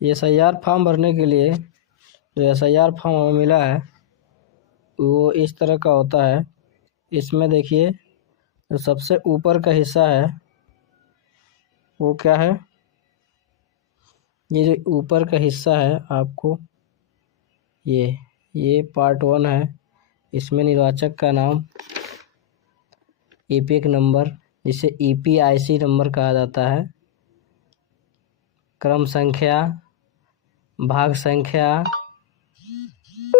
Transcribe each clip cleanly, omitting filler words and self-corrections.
SIR form भरने के लिए जो SIR फॉर्म हमें मिला है वो इस तरह का होता है। इसमें देखिए जो सबसे ऊपर का हिस्सा है वो क्या है, ये जो ऊपर का हिस्सा है आपको ये पार्ट 1 है। इसमें निर्वाचक का नाम, EPIC नंबर जिसे EPIC नंबर कहा जाता है, क्रम संख्या, भाग संख्या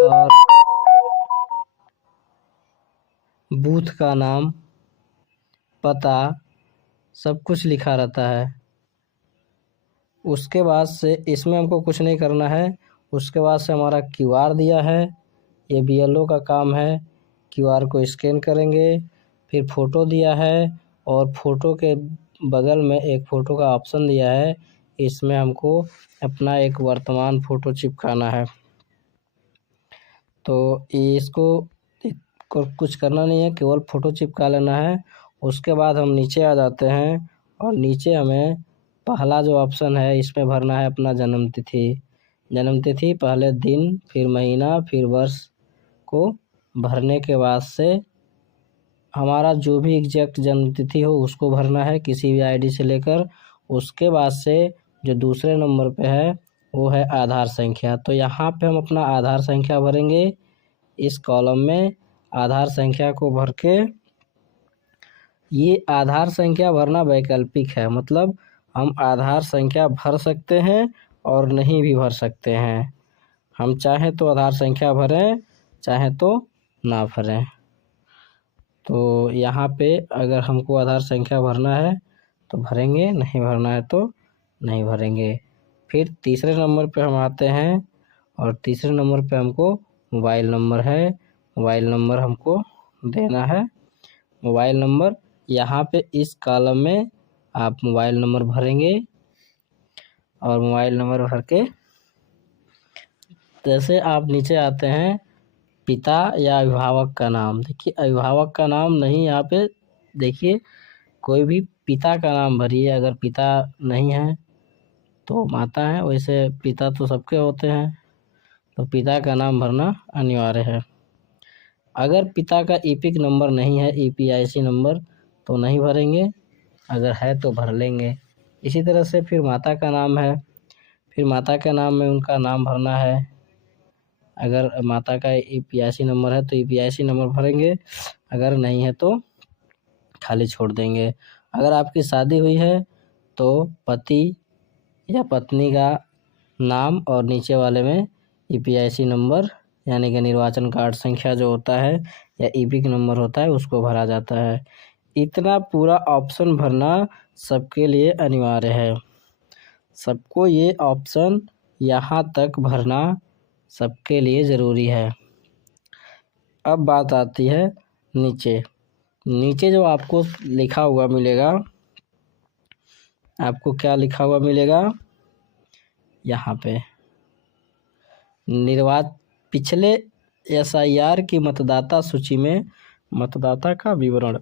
और बूथ का नाम, पता, सब कुछ लिखा रहता है। उसके बाद से इसमें हमको कुछ नहीं करना है। उसके बाद से हमारा QR दिया है, ये BLO का काम है। QR को स्कैन करेंगे, फिर फ़ोटो दिया है और फ़ोटो के बगल में एक फ़ोटो का ऑप्शन दिया है। इसमें हमको अपना एक वर्तमान फ़ोटो चिपकाना है। तो इसको कुछ करना नहीं है, केवल फ़ोटो चिपका लेना है। उसके बाद हम नीचे आ जाते हैं और नीचे हमें पहला जो ऑप्शन है इसमें भरना है अपना जन्म तिथि, पहले दिन, फिर महीना, फिर वर्ष को भरने के बाद से हमारा जो भी एग्जैक्ट जन्म तिथि हो उसको भरना है किसी भी ID से लेकर। उसके बाद से जो दूसरे नंबर पे है वो है आधार संख्या। तो यहाँ पे हम अपना आधार संख्या भरेंगे। इस कॉलम में आधार संख्या को भर के, ये आधार संख्या भरना वैकल्पिक है, मतलब हम आधार संख्या भर सकते हैं और नहीं भी भर सकते हैं। हम चाहें तो आधार संख्या भरें, चाहें तो ना भरें। तो यहाँ पे अगर हमको आधार संख्या भरना है तो भरेंगे, नहीं भरना है तो नहीं भरेंगे। फिर तीसरे नंबर पे हम आते हैं और तीसरे नंबर पे हमको मोबाइल नंबर है, मोबाइल नंबर हमको देना है। मोबाइल नंबर यहाँ पे इस कॉलम में आप मोबाइल नंबर भरेंगे और मोबाइल नंबर भर के जैसे आप नीचे आते हैं पिता या अभिभावक का नाम, देखिए अभिभावक का नाम नहीं, यहाँ पे देखिए कोई भी पिता का नाम भरिए। अगर पिता नहीं है तो माता है, वैसे पिता तो सबके होते हैं, तो पिता का नाम भरना अनिवार्य है। अगर पिता का EPIC नंबर नहीं है, EPIC नंबर, तो नहीं भरेंगे, अगर है तो भर लेंगे। इसी तरह से फिर माता का नाम है, फिर माता के नाम में उनका नाम भरना है। अगर माता का EPIC नंबर है तो EPIC नंबर भरेंगे, अगर नहीं है तो खाली छोड़ देंगे। अगर आपकी शादी हुई है तो पति या पत्नी का नाम और नीचे वाले में EPIC नंबर यानी कि निर्वाचन कार्ड संख्या जो होता है या EPIC नंबर होता है उसको भरा जाता है। इतना पूरा ऑप्शन भरना सबके लिए अनिवार्य है। सबको ये ऑप्शन यहाँ तक भरना सबके लिए ज़रूरी है। अब बात आती है नीचे जो आपको लिखा हुआ मिलेगा, आपको क्या लिखा हुआ मिलेगा यहाँ पे, पिछले SIR की मतदाता सूची में मतदाता का विवरण।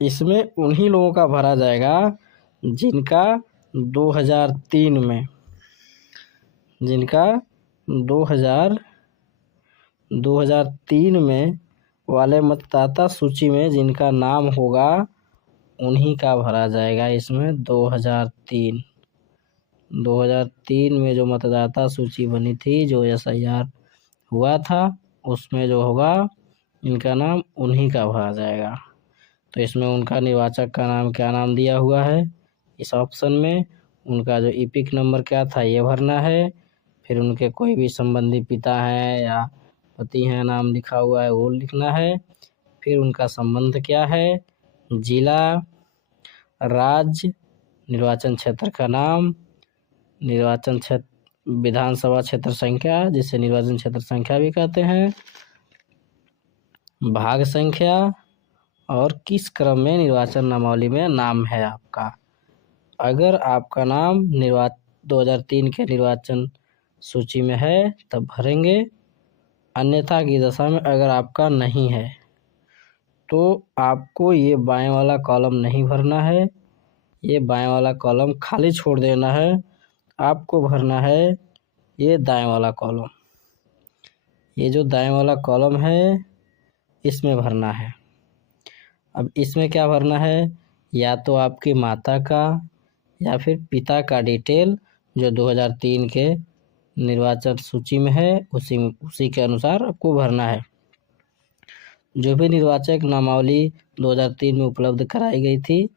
इसमें उन्हीं लोगों का भरा जाएगा जिनका 2003 में, जिनका 2003 में वाले मतदाता सूची में जिनका नाम होगा उन्हीं का भरा जाएगा। इसमें 2003 में जो मतदाता सूची बनी थी, जो SIR हुआ था, उसमें जो होगा इनका नाम उन्हीं का भरा जाएगा। तो इसमें उनका निर्वाचक का नाम क्या नाम दिया हुआ है इस ऑप्शन में, उनका जो EPIC नंबर क्या था ये भरना है, फिर उनके कोई भी संबंधी पिता हैं या पति हैं नाम लिखा हुआ है वो लिखना है, फिर उनका संबंध क्या है, जिला, राज्य, निर्वाचन क्षेत्र का नाम, निर्वाचन क्षेत्र, विधानसभा क्षेत्र संख्या जिसे निर्वाचन क्षेत्र संख्या भी कहते हैं, भाग संख्या और किस क्रम में निर्वाचन नामावली में नाम है आपका। अगर आपका नाम 2003 के निर्वाचन सूची में है तब भरेंगे, अन्यथा की दशा में अगर आपका नहीं है तो आपको ये बाएं वाला कॉलम नहीं भरना है, ये बाएं वाला कॉलम खाली छोड़ देना है आपको भरना है ये दाएं वाला कॉलम, ये जो दाएं वाला कॉलम है इसमें भरना है। अब इसमें क्या भरना है, या तो आपकी माता का या फिर पिता का डिटेल जो 2003 के निर्वाचक सूची में है उसी के अनुसार आपको भरना है। जो भी निर्वाचक नामावली 2003 में उपलब्ध कराई गई थी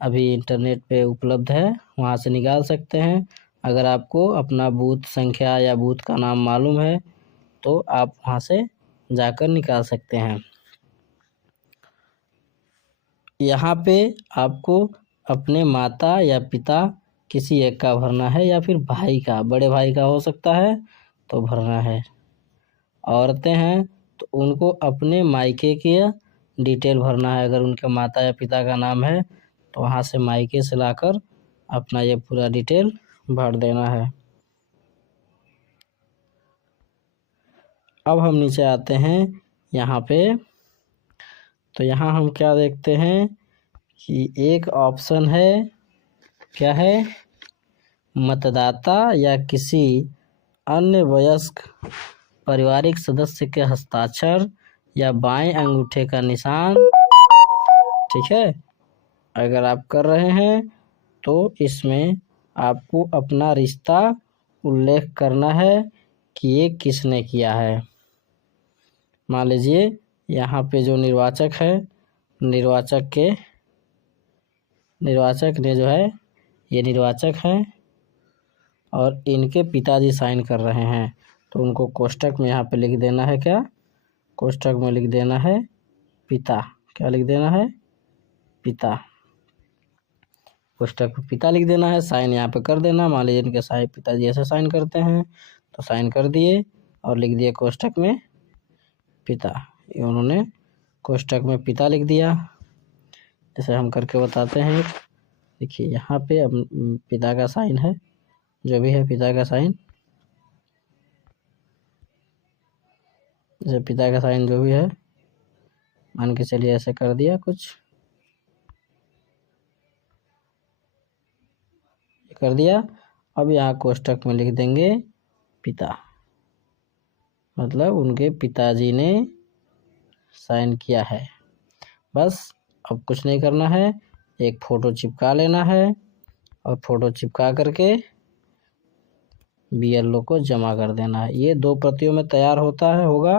अभी इंटरनेट पे उपलब्ध है, वहाँ से निकाल सकते हैं। अगर आपको अपना बूथ संख्या या बूथ का नाम मालूम है तो आप वहाँ से जाकर निकाल सकते हैं। यहाँ पे आपको अपने माता या पिता किसी एक का भरना है या फिर भाई का, बड़े भाई का हो सकता है तो भरना है। औरतें हैं तो उनको अपने मायके की डिटेल भरना है। अगर उनके माता या पिता का नाम है तो वहाँ से मायके से लाकर अपना ये पूरा डिटेल भर देना है। अब हम नीचे आते हैं यहाँ पे, तो यहाँ हम क्या देखते हैं कि एक ऑप्शन है, क्या है, मतदाता या किसी अन्य वयस्क पारिवारिक सदस्य के हस्ताक्षर या बाएं अंगूठे का निशान। ठीक है, अगर आप कर रहे हैं तो इसमें आपको अपना रिश्ता उल्लेख करना है कि ये किसने किया है। मान लीजिए यहाँ पे जो निर्वाचक है, निर्वाचक ने जो है ये निर्वाचक हैं और इनके पिताजी साइन कर रहे हैं, तो उनको कोष्टक में यहाँ पे लिख देना है, क्या, कोष्टक में लिख देना है पिता। क्या लिख देना है, पिता। कोष्टक में पिता लिख देना है, साइन यहाँ पे कर देना। मान लीजिए इनके साइन पिताजी ऐसे साइन करते हैं तो साइन कर दिए और लिख दिए कोष्टक में पिता। ये उन्होंने कोष्टक में पिता लिख दिया। जैसे हम करके बताते हैं, देखिए यहाँ पे अब पिता का साइन है, जो भी है पिता का साइन, जैसे पिता का साइन जो भी है मान के चलिए ऐसे कर दिया कुछ कर दिया। अब यहाँ कोष्टक में लिख देंगे पिता, मतलब उनके पिताजी ने साइन किया है। बस अब कुछ नहीं करना है, एक फ़ोटो चिपका लेना है और फ़ोटो चिपका करके BLO को जमा कर देना है। ये 2 प्रतियों में तैयार होगा।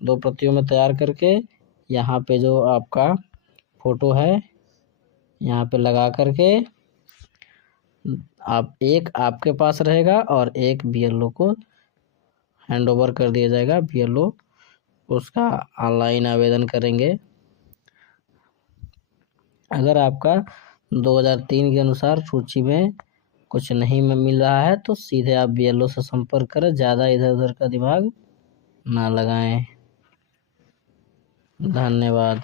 2 प्रतियों में तैयार करके यहाँ पे जो आपका फ़ोटो है यहाँ पे लगा करके एक आपके पास रहेगा और एक BLO को हैंड ओवर कर दिया जाएगा। BLO उसका ऑनलाइन आवेदन करेंगे। अगर आपका 2003 के अनुसार सूची में कुछ नहीं मिल रहा है तो सीधे आप BLO से संपर्क करें, ज़्यादा इधर उधर का दिमाग ना लगाएं। धन्यवाद।